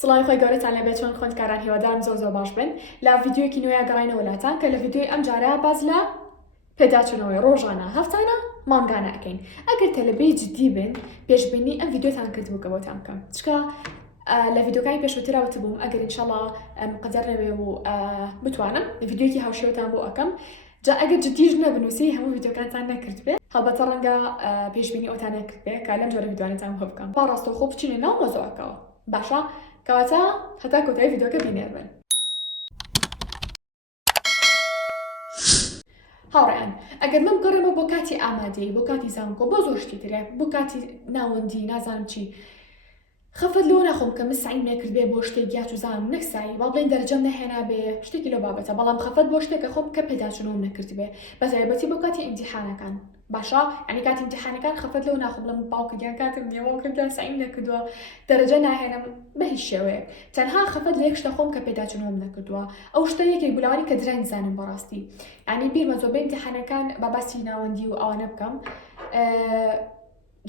سڵای خۆی گەورەتان لەبێت چۆن خوێندکاران هیوادارم زۆر باش بن لە ڤیدیۆیەکی نوێیە گەڕاینەوە وڵاتان کە لە ڤیدیۆی ئەم جارە باز لە پێداچوونەوەی ڕۆژانە هەفتانە مانگانە ئەەکەین ئەگەر تەلەبەی جددی بن پێشبینی ئەم ڤیدیۆتان کردبوو کە بۆتان بکەم چکە لە ڤیدیۆکانی پێشوەترەوەت بووم ئەگەر ئینشاڵڵا قەدەر نەبێ و بتوانم ڤیدیۆکی هاوشێوتان بۆ ئەەکەم جا ئەگەر جددیش نەبنووسی هەموو ڤیدیۆکانتان نەکرد بێ هەڵبەتە ڕەنگە پێشبینی ئەوتان نەکرد بێ کە لەم جۆرە ڤیدیۆانتان بۆ بکەم با ڕاستەوخۆ بچینە ناو مۆزۆعەکەوە باشە کەواتە هەتا کۆتایی ڤیدیۆکە بینێربن هاوڕێیان ئەگەر من بگەڕێمە بۆ کاتی ئامادەی بۆ کاتی زانکۆ بۆ زۆر شتی ترێ بۆ کاتی ناوەندی نازانم چی خەفەت لەوە ناخۆم کە من سعیم نەکرد بێ بۆ شتێک یا توزانم نەکسایی با بڵێن دەرەجەم نەهێنا بێ شتێکی لەو بابەتە بەڵام خەفەت بۆ شتێکە خۆم کە پێداچوونەوەم نەکرد بێ بەتایبەتی بۆ کاتی ئیمتیحانەکان باشە یعنی کاتی ئیمتیحانەکان خەفەت لەوە ناخۆم لەم باوکردیان کاتم نییە باوکردیان سعیم نەکردووە دەرەجە ناهێنم بە هیچ شێوەیەک تەنها خەفەت لە یەک شتە خۆم کە پێداچوونەوەم نەکردووە ئەو شتە یەکێک بولاوانی کە درەنگ زانم بەڕاستی یعنی بیرمە زۆربەی ئیمتیحانەکان بە باسی ناوەندی و ئەوانە بکەم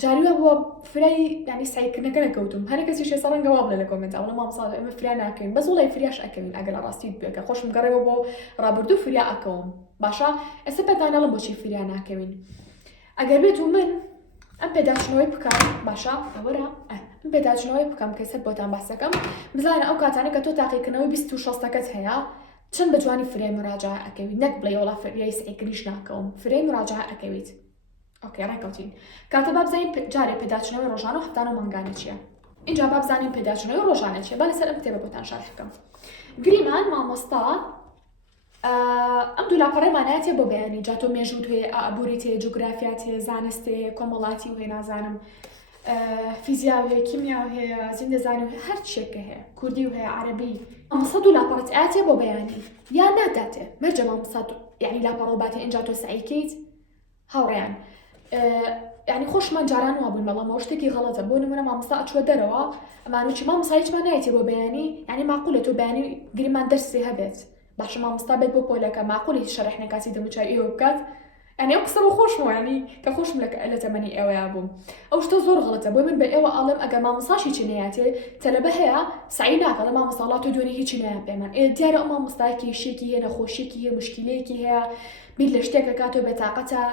جاریوە بووە فرای ینی سعیکردنەکە نەکەوتم هەر کەسی شێ سەڵەنگە وا بڵێ لە کۆمنت ئەوڵە مامۆستا ئێمە فریا ناکەین بەس وڵی فریاش ئەکەوین ئەگەر لە ڕاستی بێت کە خۆشم گەڕێەوە بۆ ڕابردوو فریا ئەکەوم باشە ئێستا پێتانەڵم بۆچی فریا ناکەوین ئەگەر بێت و من ئەم پێداچنەوەی بکەم باشە ئەوەرە ئەم پێداچنەوەی بکەم کە سەر بۆتان باسەکەم بزانە ئەو کاتانە کە تۆ تاقیکردنەوەی 26%ەکەت هەیە چەند بە جوانی فریای مراجعە ئەکەویت نەک بڵێ وڵا فریای سعیکردنیش ناکەوم فریای مراجعە ئەکەویت ئۆکێ ڕێکەوتین کاتە با بزانین جارێ پێداچنەوەی ڕۆژانە و هەفتانە و مانگانە چییە اینجا با بزانین پێداچنەوەی ڕۆژانە چییە با لەسەر ئەم کتێبە بۆتان شارح بکەم گریمان مامۆستا ئەم دوو لاپەڕەیمانایەتێ بۆ بەیانی جا تۆ مێژووت هەیە ئابووریت هەیە جوگرافیات هەیە زانست هەیە کۆمەڵاتی و هەیە نازانم فیزیا هەیە کیمیا هەیە زیندەزانی و هەر شتێکە هەیە کوردی و هەیە عەرەبی مامۆستا دوو لاپەڕەت ئاەتێ بۆ بەیانی یان ناداتێ مەرجە مامۆستا یعنی لاپەڕۆباتێ اینجا تۆ سعیکەیت هاوڕێیان یعنی خۆشمان جاران وابوون بەڵام ئەو شتێکی غەڵەتە بۆ نمونە مامۆستا ئەچوە دەرەوە ئەمانوچی مامۆستا هیچمان نایەتێ بۆ بەیانی یعنی ماقولە تۆ بەیانی گریمان دەرسێ هەبێت باشە مامۆستا بێت بۆ پۆلەکە ماقولی شەرحنەکاتی دەموچای ئێوە بکات یعنی ئەو قسە بۆ خۆشمەوە ینی کە خۆشم لە تەمەنی ئێوەیە بووم ئەو شتە زۆر غەڵەتە بۆ من بە ئێوە ئاڵم ئەگەر مامۆستاشی چی نەیەتێ تەلەبە هەیە سعی ناکەڵە مامۆستا وڵات تۆ دوێنێ هیچی نایە پێمان دیارە ئەو مامۆستایەکی شێکی هەیە نەخۆشیێکی هەیە مشکلەیەکی هەیە بیر لە شتێکە کاتۆ بێتاقەتە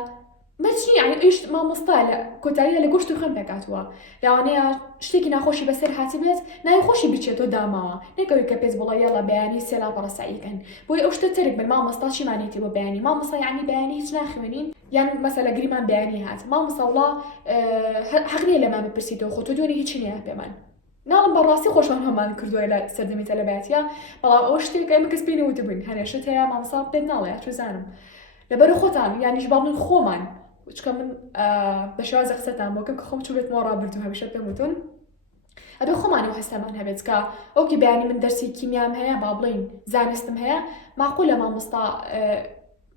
مەچنی یعنی ئیش مامۆستا لە کۆتاییە لە گۆشت و خوێن پێکاتوە لەوانەیە شتێکی ناخۆشی بەسەر هاتی بێت نایخۆشی بچێتەوە داماوە نەکەوی کە پێت بڵە یەڵە بەیانی سێ لاپەڕە سعیکەن بۆی ئەو شتە ترک بن مامۆستا چیمانێتی بۆ بەیانی مامۆستا یعنی بەیانی هیچ ناخوێنین یان مەسەلە گریمان بەیانی هات مامۆستا وڵا حەق نییە لەمان بپرسیتەوە خۆ تۆ دوێنێ هیچی نییە پێمان ناڵم بەڕاستی خۆشمان هەمان کردووە لە سەردەمی تەلەبەتیە بەڵام ئەو شتێک ئێمە کەس پێی نەوتبووین هەنێشت هەیە مامۆستا پێت ناڵێ توزانم لەبەر خۆتان یانیش باڵن خۆمان چکە من بە شێوازە قسەتان بۆ کەم کە خۆم چوو بێتمەوە ڕابردوو هەمیشە پێم وتون ئەبێ خۆمانی و هەستەمان هەبێت کە ئەوکی بەیانی من دەرسی کیمیام هەیە با بڵین زانستم هەیە ماقولە مامۆستا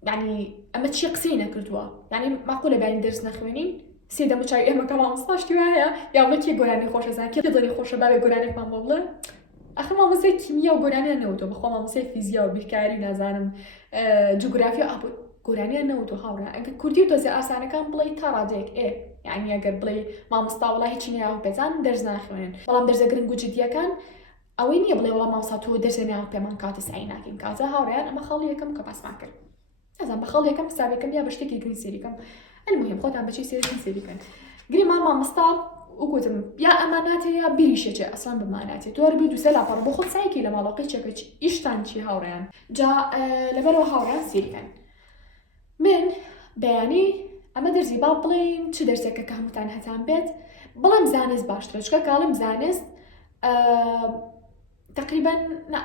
یعنی ئەمە چی قسەی نەکردووە یعنی ماقولە بەیانی دەرس نەخوێنین سێ دەموچای ئێمە کە مامۆستا شتی هەیە یا وڵێکی گۆرانی خۆشە زان کێ دڵی خۆشە باوێ گۆرانێکمان بۆ بڵێ ئەخر مامۆستای کیمیا و گۆرانیان نەوتەوە بەخۆ مامۆستای فیزیا و بیرکاری نازانم جوگرافیا گۆرانیان نەوت و هاوڕە ئەگەر کوردی و تۆزێ ئاسانەکان بڵێ تا ڕادێک یعنی ئەگەر بڵێ مامۆستا وڵا هیچی نەیە پێزان دەرس ناخوێنن بەڵام دەرزە گرنگ و جددیەکان ئەوەی نییە بڵێ وڵا مامۆستا تۆ دەرزە ناوە پێمان کاتی سعی ناکەین کاتە هاوڕێیان ئەمە خاڵی یەکەم کە باسمان کرد نازانم بە خاڵ یەکەم حسابێکم یا بە شتێکی گرنگ سێریکەم المهم خۆتان بەچی سێریکن سێریکەن گریمان مامۆستا وگوتم یا ئەماناتێ یا بیریشێکێ ئەسان بماناتێت تۆ بێت دووسێ لاپەڕ بۆ خۆت سایکی لە ماڵۆقی چێکە ئیشتان چی هاوڕێیان جا لەبەرەوە هاوڕێیان سێریکەن من بەیانی ئەمە دەرزی با بڵێن چ دەرسێکە کە هەمووتان هەتان بێت بڵێم زانست باشترە چکە کاڵم زانست تقریبا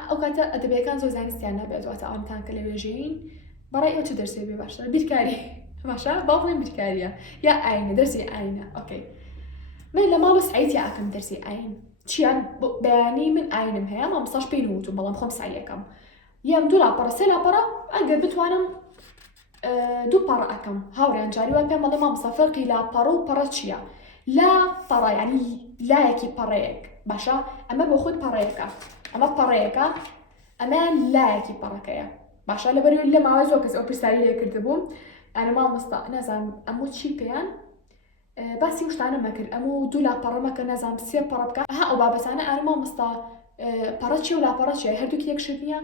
ئەو کاتە ئەدەبیەکان زۆر زانستیان نەبێت واتە ئەوانتان کە لە وێژەین بەڕای ئەو چ دەرسێ بێ باشترە بیرکاری باشە با بڵێن بیرکاریە یا ئاینە دەرسی ئاینە ئۆکەی من لە ماڵ سعیتی ئاکەم دەرسی ئاین چیان بەیانی من ئاینم هەیە مامۆستاش پێی نوتم بەڵام خۆم سعیەکەم یەم دوو لاپەڕە سێ لاپەڕە ئەگەر بتوانم دوو پەڕە ئەەکەم هاوڕێیان جاریوان پێم بەڵێ مامۆستا فەرقی لاپەڕە و پەڕە چییە لا پەڕە یعنی لایەکی پەڕەیەک باشە ئەمە بۆ خۆت پەڕەیەکە ئەمە پەڕەیەکە ئەمەیان لایەکی پەڕەکەیە باشە لەبەر لە ماوەی زۆر کەس ئەو پرسیاری لێ کردبووم ئەنە مامۆستا نازانم ئەموو چی پێیان باسی شتانە مەکرد ئەموو دوو لاپەڕە مەکە نازانم سێ پەڕە بکە ئەو بابەتانە ئەنە مامۆستا پەڕە چیە و لاپەڕە چیە هەردووکی یەک شت نییە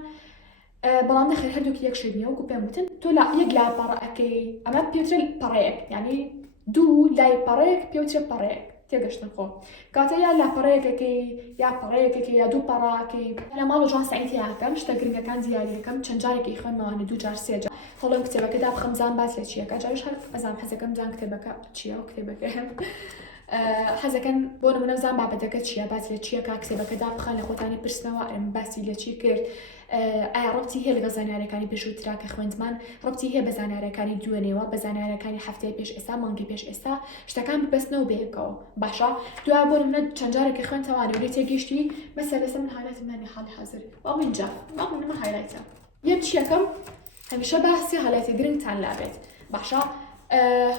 بەڵام نەخێر هەردووکی یەک شت نییە وەکو پێم وتن تۆ یەک لاپەڕە ئەەکەی ئەمە پێوترێت پەڕەیەک یعنی دوو لای پەڕەیەک پێوترێت پەڕەیەک تێگەشتن خۆ کاتە یا لاپەڕەیەکەکەی یا پەڕەیەکەکەی یا دوو پەڕاکەی لە ماڵ جوان سعیدیاکەم شتە گرنگەکان دیاریەکەم چەند جارێکی خوێنمەوانە دوو جار سێ جار هەڵم کتێبەکەدا بخەم زان باس لە چیەکە جاریش هەر ئەزان حەزەکەم جان کتێبەکە چیە و کتێبەکە حەزەکەن بۆ نمونە زان بابەتەکە چییە باس لە چیەکە کتێبەکەدا بخەن لە خۆتانی پرسنەوە باسی لە چی کرد ئایا ڕەبتی هەیە لەگەڵ زانیاریەکانی پێشووترا کە خوێندمان ڕەبتی هەیە بە زانیاریەکانی دوێنێەوە بە زانیاریەکانی هەفتەی پێش ئێستا مانگی پێش ئێستا شتەکان ببەستنەوە بەیەکەوە باشە دوای بۆ نمونە چەند جارێکی خوێنتەوانێ و لێ تێگەیشتی بەسەر من هایلایتم نانی حاڵی حەزر وامینجا ماڵمە هایلایتە یەک چیەکەم هەمیشە باسی هایلایتی گرنگتان لابێت باشە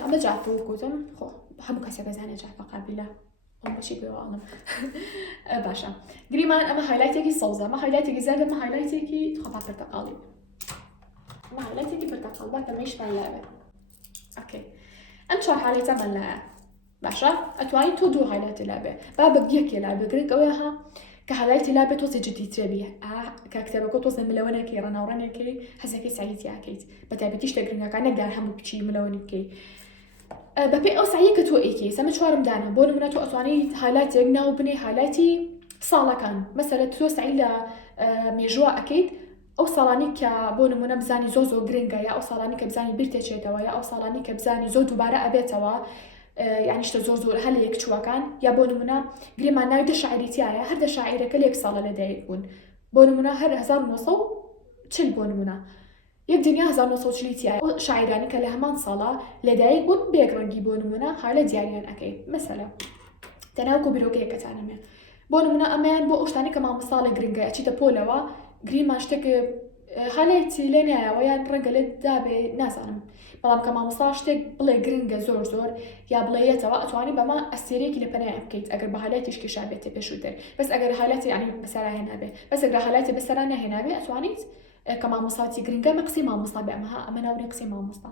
ئەمە جافە وکوتم خۆ هەموو کەسێک بەزانێت جافە قابلە بەچی بێواڵم باشە گریمان ئەمە هایلایتێکی سەوزە ئەمە هایلایتێکی زیادە ئەمە هایلایتێکی خەپا پرتەقاڵی ئەمە هایلایتێکی پرتەقاڵ بە تەمەیشتان لابێت ئۆکەی ئەم چوار هایلایتەمان لایە باشە ئەتوانیت تۆ دوو هایلایت لابێ با بە یەکێ لابێ گرنگ ئەوەیە ها کە هایلایتی لابێت تۆزی جدیترێ بیە کە کتێبەکە تۆزە ملەوەنێکی ڕەناوڕەنێکی هەزەکەی سعیدیاکەیت بە تایبەتی شتە گرنگەکان نەکدار هەموو بچی ملەوەنی بکەیت بەپێی ئەو سعیە کە تۆ ئەیکەی سەمە چوارم دانا بۆ نمونە تۆ ئەتوانیت هایلایتێک ناو بنێ هایلایتی ساڵەکان مەسەلە تۆ سعی لە مێژووە ئەەکەیت ئەو ساڵانی کە بۆ نمونە بزانی زۆر گرنگە یا ئەو ساڵانی کە بزانی بیرتێچێتەوە یا ئەو ساڵانی کە بزانی زۆر دووبارە ئەبێتەوە یعنی شتە زۆر هەل لە یەک چووەکان یا بۆ نمونە گرێمان ناوی دە شاعریتیایە هەر دە شاعیرەکە لە یەک ساڵە لەدایک بوون بۆ نمونە هەر 1940 بۆ نمونە یەک دنیا 1940 شاعرانی کە لە هەمان ساڵە لەدایک بوون بێگڕەنگی بۆ نمونە هەر لە دیاریان ئەەکەی مەسەلە تەناوکو بیرۆکەیەکەتانەمێ بۆ نمونە ئەمەیان بۆ ئەو شتانی کە مامۆستا لە گرنگە ئەچیتە پۆلەوە گریمان شتێک هەلێتی لێ نایەوە یان ڕەنگە لێت دابێ نازانم بەڵام کە مامۆستا شتێک بڵێ گرنگە زۆر یا بڵێتەوە ئەتوانی بەما ئەستێرێکی لە پەنای بکەیت ئەگەر بە هەلاتیشکی شابێتێ پێشووتر بەس ئەگەر هەلاتی ینی بەسەرا هێنابێ بەس ئەگەر هەلاتی بەسەرا نەهێنابێ ئەتوانیت کە مامۆستاتی گرنگە مە قسەی مامۆستا بێ ئەمە ناوری قسەی مامۆستا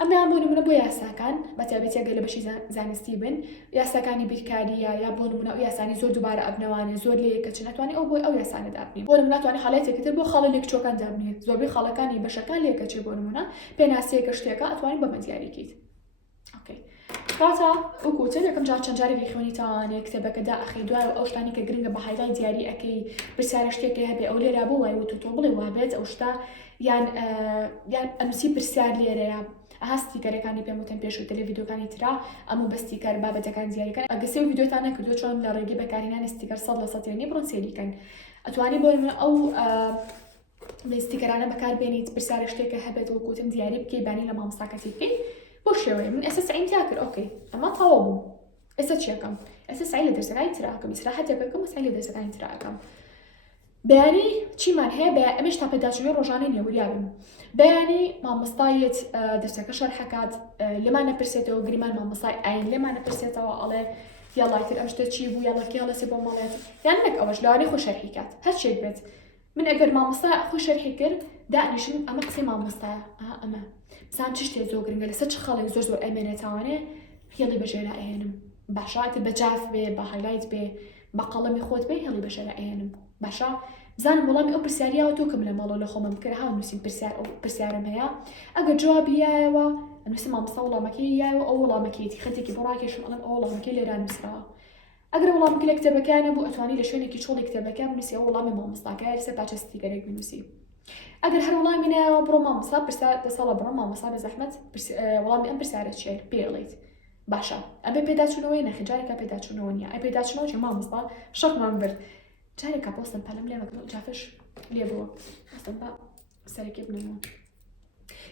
ئەمیان بۆ نمونە بۆ یاساکان بە تایبەتی ئەگەر لە بەشی زانستی بن یاساکانی بیرکاریە یا بۆ نمونە ئەو یاسانی زۆر دووبارە ئەبنەوانێ زۆر لێ کە چ ناتوانێت ئەو بۆی ئەو یاسانە دابنی بۆ نمونە ناتوانێت حاڵەتێکتر بۆ خاڵە لێکچۆکان دابنێت زۆربەی خاڵەکانی بەشەکان لێکەچێ بۆ نمونە پێناسیەکە شتێکە ئەتوانین بەمە دیاریکەیت ئۆکەی کاتە وەکوتر یەکەم جار چەند جارێکی خوێنیتەوانێ کتێبەکەدا ئەخی دوای ئەو شتانی کە گرنگە بە هایلایت دیاری ئەەکەی پرسیارە شتێکی هەبێ ئەو لێرا بۆ وای وتو تۆ بڵێ وابێت ئەو شتا یان ئەنووسی پرسیار لێرەیە هەستی گەرەکانی پێم وتەن پێشوو تەلەڤیدۆکانی ترا ئەموو بەستی کار بابەتەکان دیاریکەن ئەگەسێ و ڤیدۆتان نەکردو چۆن لە ڕێگەی بەکارهێنانی ستیکەر 100% بڕۆن سێریکەن ئەتوانی بۆ ئەو ستیکەرانە بەکاربێنیت پرسیارە شتێکە هەبێت وەکوتم دیاری بکەی بانی لە مامۆستاکەتی بکەیت بۆ شێوەیە من ئێستا سعیم تیا کرد ئۆکەی ئەمە تەواو بوو ئێستا چیەکەم ئێستا سعی لە دەرسەکانی تراکەم ئیسراحەتێکەکەم و سعی لە دەرسەکانی تراکەم بەیانی چیمان هەیە بە ئەمەش تا پێداچووی ڕۆژانەی نێوریابن بەیانی مامۆستایەت دەرسەکە شەرحەکات لێمان نەپرسێتەوە گریمان مامۆستای ئاین لێمان نەپرسێتەوە ئەڵێ یاڵایتر ئەم شتە چی بوو یاڵەکی هەڵەسێ بۆ ماڵێت یان نەک ئەوەش لەوانەیە خۆ شەرحی کات هەر شتێک بێت من ئەگەر مامۆستا خۆ شەرحی کرد دانیشم ئەمە قسەی مامۆستایە ئەمە بزان چ شتێک زۆر گرنگە لەسەر چ خەڵێک زۆر ئەمێنێتەوانێ هێڵی بەژێرا ئەهێنم باشە بە جاف بێ بە هایلایت بێ بە قەڵەمی خۆت بێ هێڵی بەژێرا ئەهێنم باشە بزانم وەڵامی ئەو پرسیاریەوە تۆ کەم لە ماڵۆ لە خۆمە بکرد هاو نووسین پرسیارم هەیە ئەگەر جوابی یایەوە ئەنووسم مامۆستا وەڵامەکەی یایەوە ئەو وەڵامەکەیەتی خەتێکی بۆ ڕاکێشم ئەڵێم ئەو وەڵامەکەی لێرە نووسراوە ئەگەر وەڵامەکە لە کتێبەکانە بوو ئەتوانی لە شوێنێکی چۆڵی کتێبەکە بنووسی ئەو وەڵامی مامۆستاکە لەسەر پاچە ستیکەرێک بنووسی ئەگەر هەر وەڵامی نایەوە بڕۆ مامۆستا پرسیار دەسەڵە بڕۆ مامۆستا بە زەحمەت وەڵامی ئەم پرسیارە چیە پێڵێیت باشە ئەبێ پێداچوونەوەی نەخی جارێکە پێداچوونەوە نییە ئەی پێداچوونەوە چێ مامۆستا شەقمان برد جارێکە پۆستم پەلەم لێ بکەم جافش لێ بووە ئەستم بە سەرەکی بنەوە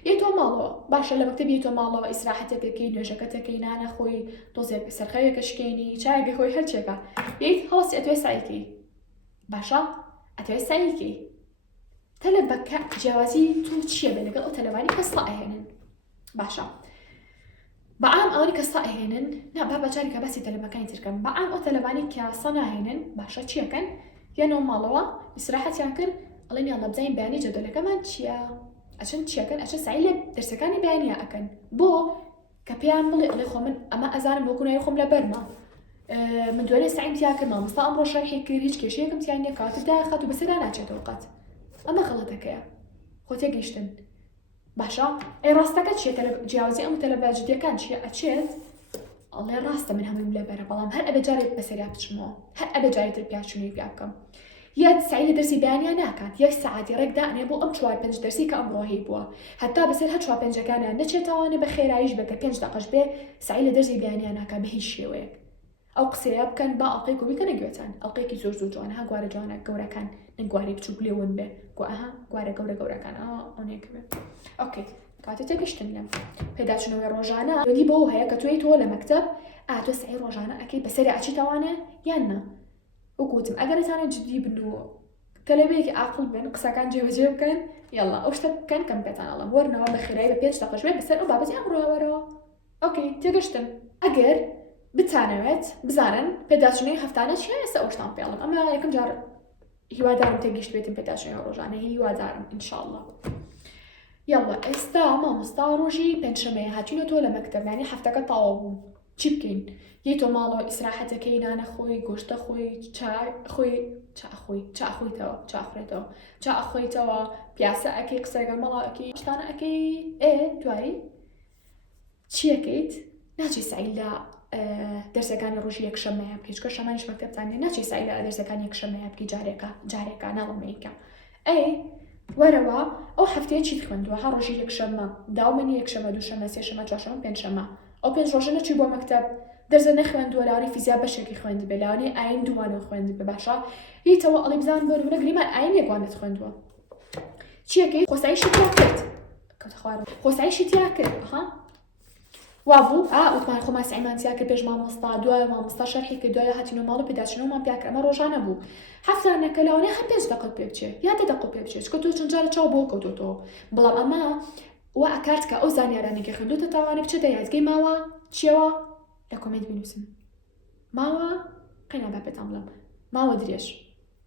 یەتۆ ماڵەوە باشە لە مەکتەبی تۆ ماڵەوە ئیسراحەتێکەکەی نوێژەکەتەکەی نانە خۆی تۆزێک سەرخەوێکە شکێنی چایەکە خۆی هەرچێکە یەیت هەڵستی ئەتوێ سایکەی باشە ئەتوێ سایکەی تەلە بەکە جیاوازی تۆ چییە بێ لەگەڵ ئەو تەلەوانی کەستا ئەهێنن باشە بەعام ئەوانی کەستا ئەهێنن نا با بەجارێکە باسی تەلەبەکانی ترکەم بەعام ئەو تەلەبانی کە سە ناهێنن باشە چیەکەن یانەوە ماڵەوە ئیسراحەتیان کرد ئەڵێن یاڵە بزانین بەیانی جەدۆلەکەمان چییە ئەچەن چیەکەن ئەچەن سعی لە دەرسەکانی بەیانیە ئەکەن بۆ کە پێیان بڵێ ئەڵێ خۆ من ئەمە ئەزانم وەکو ناوی خۆم لە بەرمە من دوێنێ سعیم تیا کرد مامۆستا ئەمڕۆ شەرحی کرد هیچ کێشەیەکم تیان نییە کاتت داخات و بەسەرا ناچێتەوە قەت ئەمە غەڵەتەکەیە خۆ تێگەیشتن باشە ئەی ڕاستەکە چیە جیاوازی ئەم تەلەڤیزیۆنەکان چیە ئەچێت ئەڵێ ڕاستە من هەمووی لەبەرە بەڵام هەر ئەبێ جارێک بەسەریا بچمەوە هەر ئەبێ جارێتر پیاچوونی پیا بکەم یەک سعی لە دەرسی بەیانیان ناکات یەک سەعاتی ڕێک دانێ بۆ ئەم 4-5 دەرسی کە ئەمڕۆ هەی بووە هەتا بەسەر هەر 4-5ەکانیان نەچێتەوانێ بە خێراییش بکە 5 دقەش بێ سعی لە دەرسی بەیانیان ناکات بە هیچ شێوەیەک ئەو قسەیە بکەن با ئەڵقەی کوبی کەنە گوێتان ئەڵقەیەکی زۆر زۆر جوانە ها گوارە جوانە گەورەکان نەنگواری بچووک لێون بێ گو ئەها گوارە گەورەکان ئەوەیەکە بێ ئۆکێ کاتە تێگەشتن لەم پێداچنەوەی ڕۆژانە وەلی بۆ هەیە کە توی تۆ لە مەکتەب تۆ سعی ڕۆژانە ئەەکەی بەسەری ئاچیتەوانێ یان نە وەکوتم ئەگەرتانە جدی بن و تەلەبەیەکی عاقڵ بن قسەکان جێبەجێ بکەن یاڵا ئەو شتە بکەن کەم پێتان ئەڵم وەرنەوە بە خێرایی بە 5 دقەش بێ بەسەر ئەو بابەتی ئەمڕۆوەرەوە ئۆکێ تێگەشتن ئەگەر بتانەوێت بزانن پێداچنەی هەفتانە چیە ئێستا ئەوشتان پێڵم ئەمە یەکەم جار هیوادارم تێگەشت بێتن پێداچنەی ڕۆژانە هیوادارم ئینشاءالله یاڵا ئێستا مامۆستا ڕۆژی پێنجشەمەیە هاتوونە تۆ لە مەکتەبانی هەفتەکە تەواو بوو چی بکەین یەی تۆ ماڵەوە ئیسراحەتەکەی نانە خۆی گۆشتە خۆی چا ئەخۆیتەوە پیاسە ئەکەی قسەگە مەڵا ئەکەی شتانە ئەەکەی توایی چیەکەیت ناچی سعی لە دەرسەکانی ڕۆژی یەکشەمەیە بکەیت چکە شەمانیش مەکتەبتانێ ناچی سعی لە دەرسەکانی یەکشەمەیە بکەی جارێکە ناڵمەیەکە وەرەوە ئەو هەفتەیە چیت خوێندووە ها ڕۆژی یەکشەمە داومەنی یەکشەمە دووشەمە سێشەمە چوارشەمە پێنجشەمە ئەو 5 ڕۆژە نەچووی بۆ مەکتەب دەرزە نەخوێندووە لاوانەی فیزیا بەشێکی خوێند بێ لاوانەی ئاین دووانە خوێند بێ باشە هیچەوە ئەڵی بزان بۆ نمونە گریمان ئاین یەکوانت خوێندووە چیەکەی خۆساییشی تیا کرد خۆساییشی تیا کرد ها وابوو وتمان خۆمان سعیمانتیا کرد پێش مامۆستا دوای مامۆستا شەرحی کرد دوای هاتینە ماڵ و پێداچنەوەمان پیا کرد ئەمە ڕۆژانە بوو هەفتانەکە لەوانەیە هەر 5 دقە پێ بچێت یا 10 دقە پێ بچێت چکە تۆ چەند جارە چاو بۆ کەوتۆتەوە بەڵام ئەمە وا ئەکات کە ئەو زانیارانێکی خوێندوتە تاوانێ بچێتە یادگەی ماوە چیەوە لە کۆمنت بنووسن ماوە قەینا با پێتان بڵێم ماوە درێژ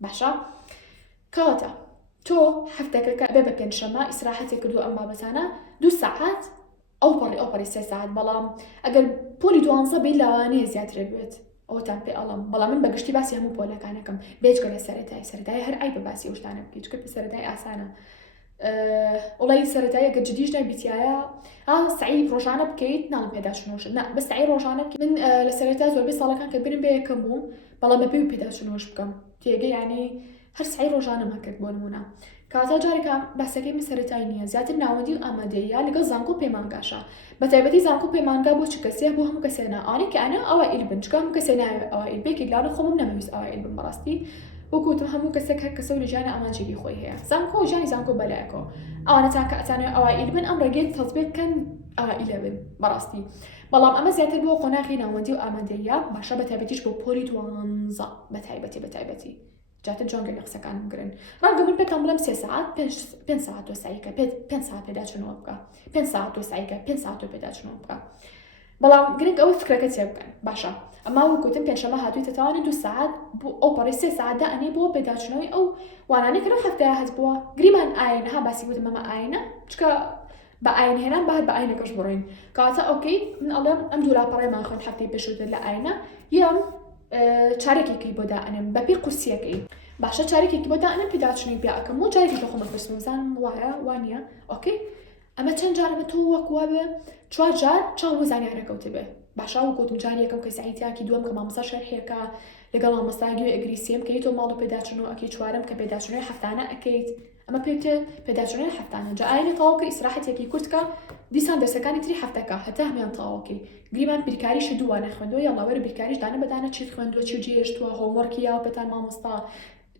باشە کەواتە تۆ هەفتەکە بێ بە پێنجشەمە ئیسراحەتێک کردو ئەم بابەتانە 2 ساعات ئەو پەڕی 3 ساعت بەڵام ئەگەر پۆلی 12 بێ لاوانەیە زیاترە بێت ئەوتان پێ ئەڵم بەڵام من بەگشتی باسی هەموو پۆلەکانەکەم بێجگە لە سەرەتای هەر ئای بە باسی ئەو شتانە بکەیت چکە سەرەتای ئاسانە وڵی سەرەتای ئەگەر جدیش نەبیتایە سعی ڕۆژانە بکەیت ناڵم پێداچنەوەش بە سعی ڕۆژانە من لە سەرەتا زۆربەی ساڵەکان کە برم بێ یەکەم بووم بەڵام بەپێ و پێداچنەوەش بکەم تێگە یعنی هەر سعی ڕۆژانەمان کرد بۆ نمونە کاتە جارێکە باسەکەی من سەرەتایی نییە زیاتر ناوەندی و ئامادەیە لەگەڵ زانکۆ پەیمانگاشە بە تایبەتی زانکۆ پەیمانگا بۆ چ کەسێ بۆ هەموو کەسێنە ئەوانەی کە ئەنە ئەوائیل بن چکە هەموو کەسێ ناوێت ئەوائیل بێکی لاانە خۆمم نەمەویست ئەوائیل بن بەڕاستی وەکوتم هەموو کەسێک هەر کەسە و لە ژیانە ئامانجێکی خۆی هەیە زانکۆ و ژیانی زانکۆ بەلایەکەوە ئەوانەتان کە ئەتانەوێت ئەوائیل بن ئەم ڕێگەی تەزبێت بکەن ئەوائیلە بن بەڕاستی بەڵام ئەمە زیاتر بۆ قۆناغی ناوەندی و ئامادەیە باشە بە تایبەتیش بۆ پۆلی 12 بە تایبەتی جاتە جۆنگە لە قسەکانم گرن ڕەنگە من پێتان بڵێم 3 ساعت 5 ساعت تۆ سعیکە 5 ساعت پێداچنەوە بکە 5 ساعت تۆ سعیکە 5 ساعت تۆ پێداچنەوە بکە بەڵام گرنگ ئەوەی فکرەکە چێ بکەن باشە ئەما وەکوتم پێنجشەمە هاتوویتە تاوانە 2 ساعت بۆ ئەو پەڕی 3 ساعت دائنێ بۆ پێداچنەوەی ئەو وانانەی کە هەفتەیە هەست بووە گریمان ئاینەها باسی وتم ئەمە ئاینە چکە بە ئاین هێنان بەهات بە ئاینەکەش بڕۆین کاتە ئەوکەی من ئەڵێم ئەم دوو لاپەڕێمان خوێن هەفتەی پێشووتر لە ئاینە یەم چارێکێکی بۆ دائنێم بەپێی قورسیەکەی باشە چارێکێکی بۆ دائنێم پێداچنەوەی پێ ئەکەم و جارێکی لە خۆمە پرسم زانم وایە وانە ئۆکەی ئەمە چەند جارمە تۆ وەکووە بێ 4 جار چاو بۆ زانیارەکەوتە بێ باشا وەکوتم جاری یەکەم کە سعیتیاکی دووەم کە مامۆستا شەرحێکە لەگەڵ مامۆستای گوێ ئەگریسیەم کە تۆ ماڵ و پێداچنەوە ئەکەی چوارەم کە پێداچنەوەی هەفتانە ئەکەیت ئەمە پێوتێ پێداچنەوەی هەفتانە جا ئاینە تەواو کرد ئیسراحەتێکی کورتکە دیسان دەرسەکانی تری هەفتەکە هەتا هەمیان تەواوکەی گریمان بیرکاریش دووانە خوێندووە یاڵا وەرە بیرکاریش دانە بەدانە چیت خوێندووە چی جێشتووە هۆموەرکی یاوە پێتان مامۆستا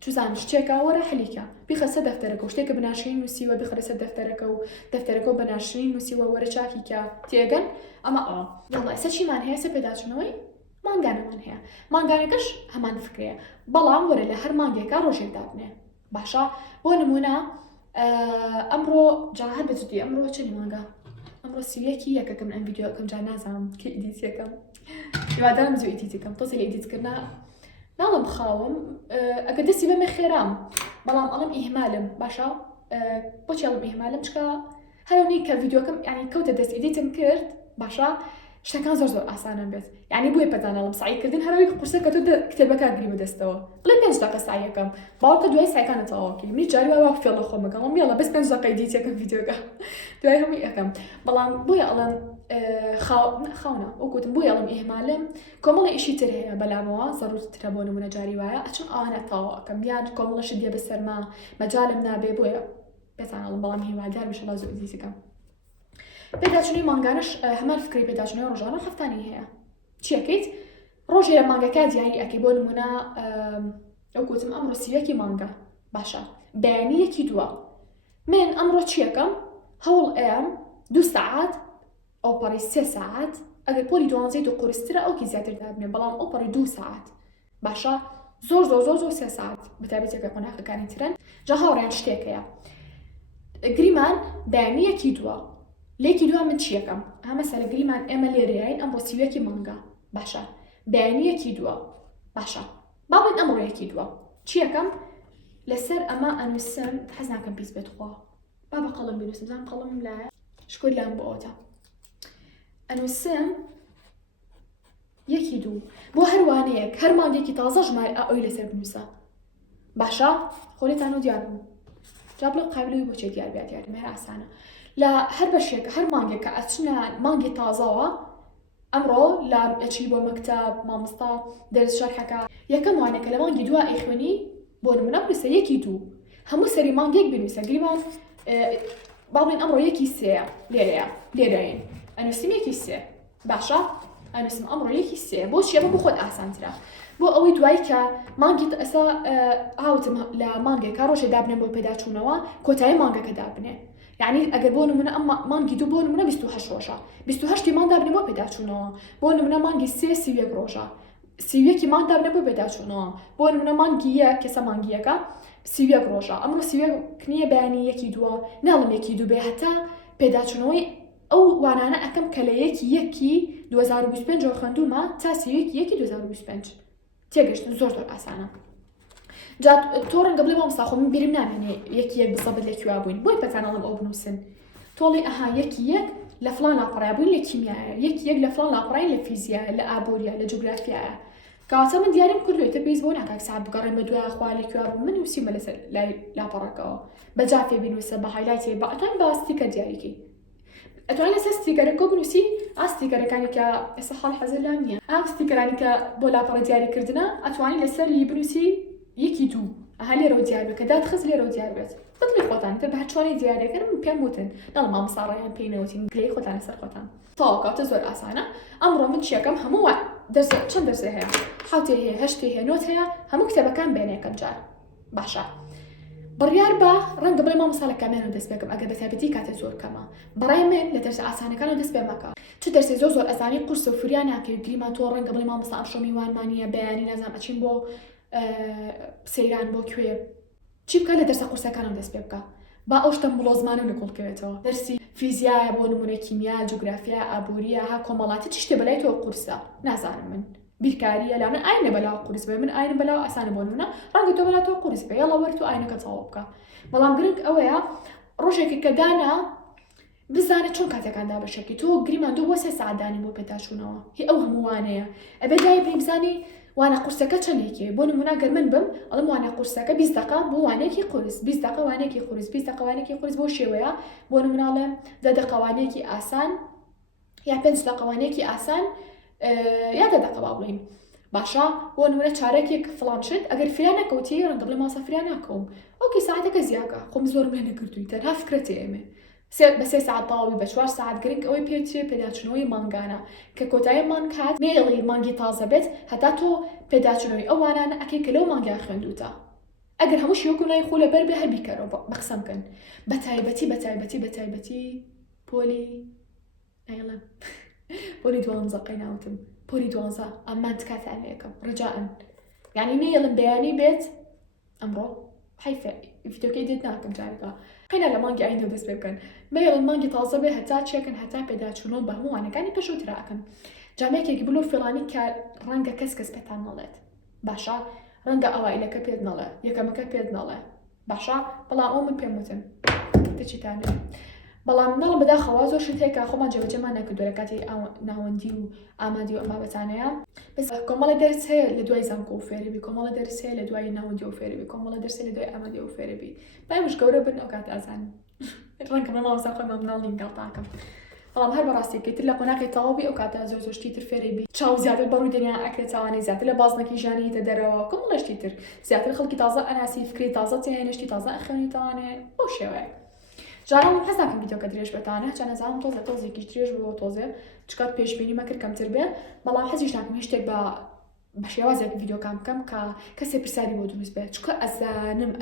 توزان شتێکە وەرە حەلیکە بیخەسە دەفتەرەکە و شتێکە بناشرین نووسیوە بخەرەسە دەفتەرەکە و دەفتەرەکە و بەناشرین نووسیوە وەرە چاکیکە تێگەن ئەمە یاڵا ئێستا چیمان هەیە سە پێداچنەوەی مانگانەمان هەیە مانگانەکەش هەمان فکرەیە بەڵام وەرە لە هەر مانگێکا ڕۆژێک دابنێ باشە بۆ نمونە ئەمڕۆ جاهر بەجددی ئەمڕۆ چەندی مانگە ئەمڕۆ سیویەکی یەکەکەم ئەم ڤیدیۆکەم جا نازانم کە ئیدیتیەکەم هیوادارم زوو ئیدیتەکەم تۆزی لە ئیدیتکردنا ناڵم خاوم ئەگەر دەستی بەمێ خێرام بەڵام ئەڵم ئیهمالم باشە بۆچی ئەڵم ئیهمالم چکە هەرونی کە ڤیدیۆکەم یعنی کەوتە دەست ئیدیتم کرد باشە شتەکان زۆر ئاسانە بێت یعنی بۆیە پەتانەڵم سعیکردن هەروەک قورسەکە تۆ کتێبەکە گری بەدەستەوە بڵێ 5 دقیقە سعی یەکەم باوکە دوای سعیەکانت تەواوکەی منی جاری وا فێڵە خۆمەکەم بێڵە بەس 5 دقیقەی دیت یەکەم ڤیدیۆکە دوای هەمووی یەکەم بەڵام بۆیە ئەڵێن خاونە وەکوتم بۆیە ئەڵم ئێهمالم کۆمەڵی ئیشی تر هەیە بەلامەوە زەڕورترە بۆ نمونە جاری وایە ئەچم ئەوانە تەواوەکەم یان کۆمەڵەشت دێ بەسەرما مەجالم نابێ بۆیە پێتانەڵم بەڵام هیوادار بشە لە زۆر دیتەکەم پێداچوونی مانگانش هەمان فکری پێداچوونەوە ڕۆژانە هەفتانی هەیە چیەکەیت ڕۆژێ مانگەکە دیاری ئەکەی بۆ نمونە ئەوکوتم ئەمڕۆ سیوەکی مانگە باشە بەیانی یەکی دووە من ئەمڕۆ چیەکەم هەوڵ ئەم 2 ساعات ئەو پەڕی 3 ساعات ئەگەر پۆلی 12 قورسترە ئەوکی زیاتر دابنێ بەڵام ئەو پەڕی 2 ساعات باشە زۆر 3 ساعات بەتابەتێکە قۆناغەکانی ترن جا هاوڕێیان شتێکەیە گریمان بەیانی یەکی دووە لێکی دووە من چیەکەم هەمەسەرە گریمان ئێمە لێرەیەین ئەمڕۆ سیوەکی مانگە باشە بەیانی یەکی دووە باشە باڵێن ئەمڕۆ یەکی دووە چیەکەم لەسەر ئەمە ئەنووسم حەز ناکەم پیس بێت خوا با بە قەڵەم بنووسم زان قەڵەمم لایە شکۆی لام بۆ ئەوتە ئەنووسم یەکی دوو بۆ هەروانەیەک هەر مانگێکی تازە ژمارە ئەوی لەسەر بنووسە باشە خۆلێتان و دیار بوو جا بڵێ قابلەوەی بۆ چێ دیار بێت دیارم هەر ئاسانە لە هەر بەشێک هەر مانگێکە ئەچنە مانگی تازەوە ئەمڕۆ لە ئەچی بۆ مەکتەب مامۆستا دەرس شەرحەکە یەکەم وانەکە لە مانگی دووە ئەیخوێنی بۆ نمونە بنووسە یەکی دوو هەموو سەری مانگێک بنووسە گریمان باڵێن ئەمڕۆ یەکی سێیە لێرەیەن ئەنووسم یەکی سێ باشە ئەنووسم ئەمڕۆ یەکی سێ بۆ چیە بۆ خۆت ئاسانترە بۆ ئەوەی دوای کە مانگی ئەسا هاوتم لە مانگێکە ڕۆژێ دابنێ بۆ پێداچوونەوە کۆتایی مانگەکە دابنێ یعنی ئەگەر بۆ نمونە ئەم مانگی دوو بۆ نمونە 28 ڕۆژە 28 مان دابنێ بۆ پێداچوونەوە بۆ نمونە مانگی سێ سیوێک ڕۆژە سیوێکی مان دابنێ بۆ پێداچوونەوە بۆ نمونە مانگی یەک کەسە مانگیەکە سیوێک ڕۆژە ئەمڕۆ سیوێک نییە بەیانی یەکی دووە ناڵم یەکی دوو بێ هەتا پێداچوونەوەی ئەو وانانە ئەەکەم کە لە یەکی 2025 خوێندومە تا سیوێکی یەکی 2025 تێگەشتن زۆر ئاسانە جا تۆ ڕەنگە بڵێ مامۆستا خۆ من بیرم نامێنێ یەکی یەک بسەبت لێکیوا بووین بۆی پەتانەڵم ئەو بنووسن تۆڵی ئەها یەکی یەک لە فڵان لاپەڕای بووین لە کیمیایە یەکی یەک لە فڵان لاپەڕای لە فیزیایە لە ئابووریە لە جوگرافیایە کەواتە من دیاریم کردوێتە پێویست بۆ ناکات ساعت بگەڕێمە دوای خوا لێکیوا بوو من نووسیمە لەسەر لای لاپەڕەکەەوە بەجا فێ بنووسە بە هایلایتی بە ئەتوان بە ستیکەر دیاریکەی ئەتوانێت لەسەر ستیکەرەکە بنووسی ئاستیکەرەکانی کە ئێستا حاڵ حەزر لام نییە ئەم ستیکەرانی کە بۆ لاپەڕە دیاریکردنە ئەتوانی لەسەری بنووسی یەکی دوو ئەها لێرەوە دیار بێت کە دادخست لێرەوە دیار بێت بڵێ خۆتان تر بە هەرچوانی دیارەکەن پێم وتن نەڵ مامۆستاڕێیان پێی نەوتین گلەی خۆتان لەسەر خۆتان تەواو کاتە زۆر ئاسانە ئەمڕۆ من چیەکەم هەموو چەند دەرسێ هەیە حوتێ هەیە هەشتێ هەیە نۆت هەیە هەموو کتێبەکان بێنێکم جار باشە بڕیار بە ڕەنگە بڵێ مامۆستا لە کامیانەوە دەست پێکەم ئەگەر بەتایبەتی کاتە زۆر کەمە بەڕای من لە دەرسە ئاسانەکانەوە دەست پێ مەکە چ دەرسێ زۆر ئەزانی قورس و فریان ناکەی گریمان تۆ ڕەنگە بڵێ مامۆستا ئەمشۆ میوانمانیە بەیانی نازانم ئەچین بۆ سەیران بۆ کوێ چی بکە لە دەرسە قورسەکانم دەست پێ بکە با ئەو شتە مڵۆزمانە نەکۆڵکەوێتەوە دەرسی فیزیایە بۆ نمونە کیمیا جوگرافیا ئابووریە ها کۆمەڵاتی چ شتێ بەلای تۆ قورسە نازانم من بیرکاریە لاوە ئاینە بەلاو قورس بێ من ئاینە بەلاو ئاسانە بۆ نمونە ڕەنگە تۆ بەلا تۆ قورس بێ یەڵا وەرت و ئاینەکە تەواو بکە بەڵام گرنگ ئەوەیە ڕۆژێکی کە دانا بزانێت چۆن کاتێکاندا بەشێکی تۆ گریمان دوو بۆ 3 ساعت دانی بۆ پێداچوونەوە هی ئەو هەمووانەیە ئەبێ دای بری بزانی وانە قورسەکە چەندێکی بۆ نمونە گەر من بم ئەڵم وانە قورسەکە 20 دقیقە بۆ وانەیەکی قورس 20 دقیقە وانەیەکی قورس 20 دقیقە وانەیەکی قورس بۆ شێوەیە بۆ نمونەڵێ 10 دقیقە وانەیەکی ئاسان یا 5 دقیقە وانەیەکی ئاسان یا 10 دقیقە با بڵێین باشە بۆ نمونە چارەکێک فڵان شت ئەگەر فریا نەکەوتی ڕەنگە بڵێ ماسە فریا ناکەوم ئەوکی ساعتەکە زیاکە خۆم زۆرم لێ نەکردووی تەنها فکرەتی ئێمە بە 3 ساعت تەواوی بە 4 ساعت گرنگ ئەوەی پێچێ پێداچوونەوەی مانگانە کە کۆتایی مانگ هات نێڵی مانگی تازە بێت هەتا تۆ پێداچوونەوەی ئەو وانانە ئەکەی کە لەو مانگیا خوێندوتە ئەگەر هەموو شیوەکو لای خۆ لەبەر بێ هەر بیکەرەوە بە قسەم بکەن بەتایبەتی پۆلی ئەیڵێم پۆلی 12 قەیناوتم پۆلی 12 ئەمان تکاتان لێکم ڕجاءن یعنی نێڵم بەیانی بێت ئەمڕۆ حیفە ڤیدیۆکەی دێت ناکەم جارێکە قەینا لە مانگی ئایندا دەست پێ بکەن مەیڵن مانگی تازە بێ هەتا چێکن هەتا پێداچوونەوە بە هەمووانەکانی پێشووتراکەن جامێکێکی بلو فڵانی کە ڕەنگە کەس پێتان نەڵێت باشە ڕەنگە ئەوایلەکە پێت نەڵێ یەکەمەکە پێت نەڵێ باشە بەڵام ئەو من پێم وتن تچیتانێ بەڵام ناڵ بەداخەوە زۆر شت هەیە کە خۆمان جێبەجێمان نەکردووە لە کاتی ناوەندی و ئامادی و ئەم بابەتانەیە بەس کۆمەڵی دەرس هەیە لە دوای زانکۆ و فێربی کۆمەڵی دەرس هەیە لە دوای ناوەندی و فێربی کۆمەڵی دەرس هەیە لە دوای ئامادی و فێربی بایمش گەورە بن ئەو کات ئازانن ڕەنگە مامۆستا خۆی مناڵین گەڵتاکەم بەڵام هەر بەڕاستی کەیتر لە قۆناغی تەواوی ئەو کاتە زۆر زۆر شتی تر فێربی چاو زیاتر بەڕووی دنیا ئەکرێت چاوانەی زیاتر لە بازنەکی ژیانی هیتە دەرەوە کۆمەڵ شتی تر زیاتر خەڵکی تازە ئەناسی فکری تازە تێهێنشتی تازە ئەخوێنیتوانێ بۆ شێوەیە جاران حەز ناکەم ڤیدیۆکە درێژ بێتانە چە نەزانم تۆزێکیش درێژ بۆ تۆزێ چکات پێشبینی مەکرد کەمتر بێ بەڵام حەزیش ناکەم هیچ شتێک بە شێوازێک ڤیدیۆکان بکەم کە کەسێ پرسیاری بۆ دروست بێت چکە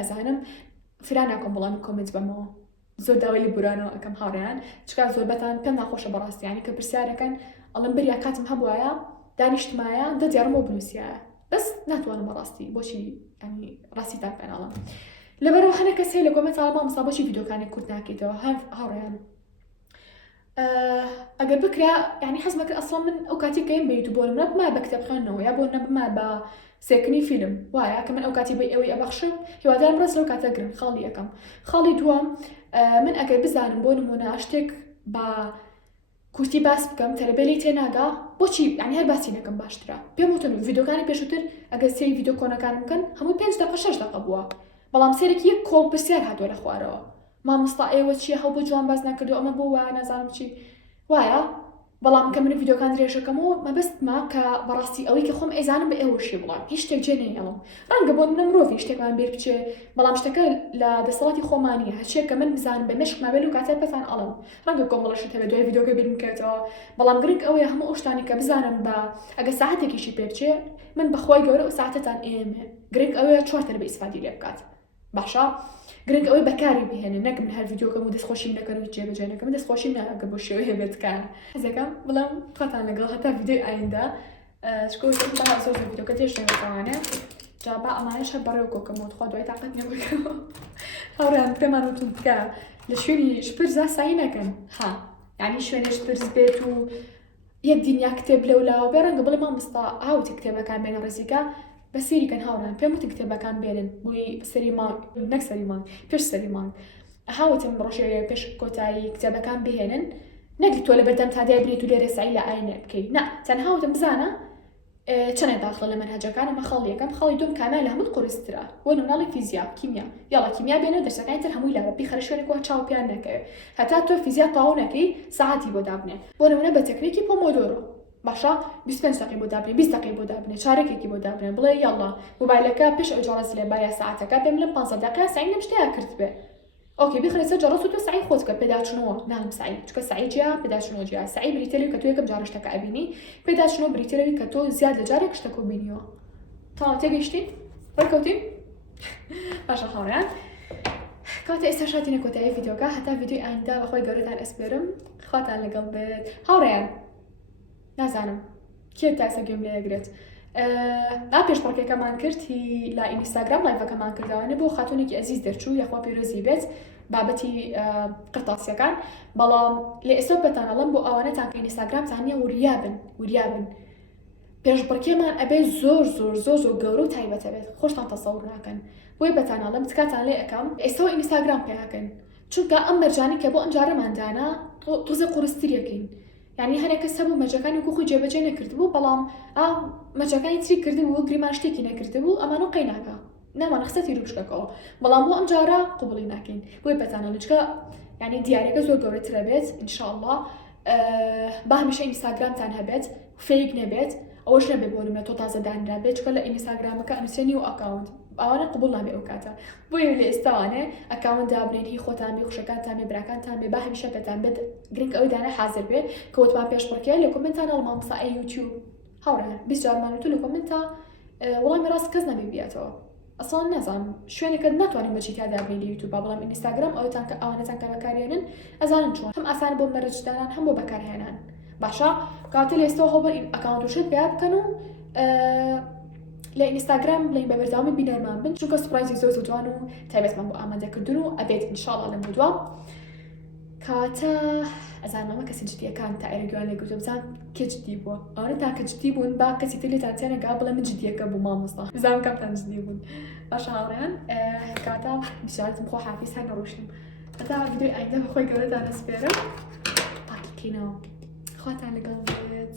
ئەزانم فرا ناکەم بەڵامی کۆمنت بەمەوە زۆر داوای لە بورانەوە ئەەکەم هاوڕێیان چکات زۆربەتان پێم ناخۆشە بەڕاستیانی کە پرسیارەکەن ئەڵم بەریا کاتم هەبوایە دانیشتمایە دە دیارم بۆ بنووسیایە بەس ناتوانم بەڕاستی بۆچی ینی ڕاستیتان پێناڵم لەبەرەوە هەنە کەس هەیە لە کۆمنت مامۆستا بۆچی ڤیدیۆکانی کورت ناکەیتەوە هاوڕێیان ئەگەر بکرا ینی حەزم کرد ئەسڵا من ئەو کاتی کەیم بە یوتیوب بۆ نمونە بما بە کتێب خوێندنەوە یا بۆ نەبما بە سێکنی فیلم وایە کە من ئەو کاتی بە ئەوەی ئەبەخشم هیوادارم ڕست لەو کاتە گرن خاڵی یەکەم خاڵی دووەم من ئەگەر بزانم بۆ نمونە شتێک بە کورتی باس بکەم تەلەبێلی تێناگا بۆچی ینی هەر باسی نەکەم باشترە پێم وتن ڤیدیۆکانی پێشووتر ئەگەر سێی ڤیدیۆ کۆنەکان بکەن هەمووی 5 دقیقە 6 دقیقە بووە بەڵام سێرەکی یەک کۆڵ پرسیار هاتووە لە خوارەوە مامۆستا ئێوە چیە هەو بۆ جوان باز نەکردو ئەمە بۆ وایە نازانم چی وایە بەڵام کە من ڤیدیۆکان درێژەکەمەوە مەبەستمە کە بەڕاستی ئەوەی کە خۆم ئێزانم بە ئێوەشی بڵام هیچ شتێک جێ نەیەڵم ڕەنگە بۆ منە مرۆڤی شتێکمان بیر بچێ بەڵام شتەکە لە دەسەڵاتی خۆمانیە هەرچیە کە من بزانم بە مێشک مابێت و کاتێ پێتان ئەڵم ڕەنگە کۆمەڵەشت هەبێت دوای ڤیدیۆکە بیر بکەوێتەوە بەڵام گرنگ ئەوەیە هەموو ئەو شتانی کە بزانم بە ئەگە ساعتێکیشی پێ بچێ من بەخوای گەورە و ساعتتان ئێمێ گرنگ ئەوەیە چوارتر بە ئیسفادی لێ بکات باشە گرنگ ئەوەی بەکاری بهێنێ نەک من هەر ڤیدیۆکەم و دەستخۆشیم نەکەن و جێبەجێ نەکەم دەستخۆشیم ناگە بۆ شێوەیە هەبێتکار حەزەکەم بڵام خۆتان لەگەڵ هەتا ڤیدیۆی ئایندا زۆر ڤیدیۆکە تێش دەوێتوانێ جا با ئەمانەش هەر بەڕێوە کۆکەمەوە خوا دوای تاقەت نەبوویەوە هاوڕێیان پێمان وتون بکە لە شوێنی شپرزا سایی نەکەن ها یعنی شوێنی شپرز بێت و یەک دنیا کتێب لەولاوە بێ ڕەنگە بڵێ مامۆستا ئاوتی کتێبەکان بێنە ڕێزیکە بە سێریکەن هاوڕێیان پێم وتن کتێبەکان بێنن بۆی سەری مانگ نەک سەری مانگ پێش سەری مانگ هاوتم ڕۆژێ پێش کۆتایی کتێبەکان بهێنن نەک تۆ لە بەردەم تادای بریت و لێرە سایی لە ئاینە بکەیت نە تەنها هاوتم بزانە چەنە داخڵە لە مەنهەجەکانە خەڵ یەکەم خەڵی دوم کامل لە هەموو قورسترا بۆ نموناڵی فیزیا کیمیا یاڵا کیمیا بێنە دەرسەکانی تر هەمووی لەوە بیخەرە شوێنێکەوە چاو پیان نەکەوێت هەتا تۆ فیزیا تەواو نەکەی ساعتی بۆ دابنێ بۆ نمونە بە تەکنیکی پۆمۆدۆرۆ باشە 25 دقیقە بۆ دابنێ 20 دقیقە بۆ دابنێ چارەکێکی بۆ دابنێ بڵێ یاڵا موبایلەکە پێش ئەو جەڕەس لێ باە ساعتەکە پێم لە 15 دقیقە سعی لەم شتەیە کرد بێ ئۆکێ بیخرێ سەر جەڕەس و تۆ سعی خۆت کە پێداچنەوە نام سعی چکە سعی جیا پێداچنەوە جیا سعی بریتێلی کە تۆ یەکەم جارە شتەکە ئەبینی پێداچنەوە بریتێلی کە تۆ زیاد لە جارێک شتەکە بینیوە تا تێگەیشتین ڕێکەوتین باشە هاوڕێیان کاتە ئێستا شاتینە کۆتایی ڤیدیۆکە هەتا ڤیدیۆی ئایندا بەخۆی گەورەتان ئەسپێرم خواتان لەگەڵ بێت هاوڕێیان نازانم کێ تاسە گوێم لێگرێت پێشبڕکێکەمان کرد لا ئینستاگرام لایڤەکەمان کردوانە بۆ خاتونێکی ئەزیز دەرچوو یاخوا پیرۆزی بێت بابەتی قرتاسیەکان بەڵام لە ئێستا بەتانەڵم بۆ ئەوانەتان کە ئینستاگرامتانە وریابن پێشبڕکێمان ئەبێ زۆر گەورە و تایبەتە بێت خۆشتان تەسەوڕ ناکەن بۆی بەتانەڵم تکاتان لێ ئەەکەم ئێستا ئینستاگرام پێیاکەن چونکە ئەم مەرجانی کە بۆ ئەم جارەماندانا تۆزە قورستریەکەین یعنی هەرێک کەس هەبوو مەجەکانی وەکوخۆی جێبەجێ نەکردبوو بەڵام مەجەکانی تری کردبوو گریمان شتێکی نەکردبوو ئەمانە قەی ناکە نامان خستەتی روبشکەکەەوە بەڵام بۆ ئەم جارە قوبڵی ناکەین بۆی بەتانە لچکە یعنی دیارەکە زۆر گەورەترە بێت ئینشاءالله با هەمیشە ئینستاگرامتان هەبێت فێک نەبێت ئەوەش نەبێ بۆ نمونە تۆ تازە دانرا بێت چکە لە ئینستاگرامەکە ئەنووسێنی و ئەکاونت ئەوانە قبول نابێ ئەو کاتە بۆیە لە ئێستاوانێ ئەکاونت دابنێن هی خۆتان بێ خوشەکانتان بێ براکانتان بێ با هەمیشە پێتان بێت گرنگ ئەوەی دانە حاضر بێ کە وتمان پێشبڕکێ لە کۆمنتانە مامۆستا یوتیوب هاوڕێیان 20 جارمان وتو لە کۆمنتە وەڵامی ڕاست کەس نەبێ بیاتەوە ئەسڵان نەزانم شوێنێکە ناتوانین بەچی تا دابنێ لە یوتیوب بەڵام ئینستاگرام ئەوتان کە ئەوانەتان کە بەکارهێنن ئەزانن چۆن هەم ئاسان بۆ مەرجدانان هەم بۆ بەکارهێنان باشە کاتە لە ئێستا هەڵبەر ئەکاونت وشت پێیا بکەن و لە ئینستاگرام بڵین بە بەردەوامی بینەرمان بن چونکە سوپرایزی زۆر جوان و تایبەتمان بۆ ئامادەکردن و ئەبێت ئینشاڵڵا لەم دووە کاتە ئەزانمەمە کەسی جدیەکان تا ئێرەگویان لێ گوتم بزان کێ جدی بووە ئەوانە تا کە جدی بوون با کەسی تر لێتان تێنەگا بڵێ من جدیەکە بوو مامۆستا بزانم کامتان جدی بوون باشە هاوڕێیان کاتە بشارەتم خۆ حافیز هەر نەڕۆشتم هذا فيديو ئاینده بەخۆی گەورەتان ئەسپێرم پاکیکەینەوە خواتان لەگەڵ بێت.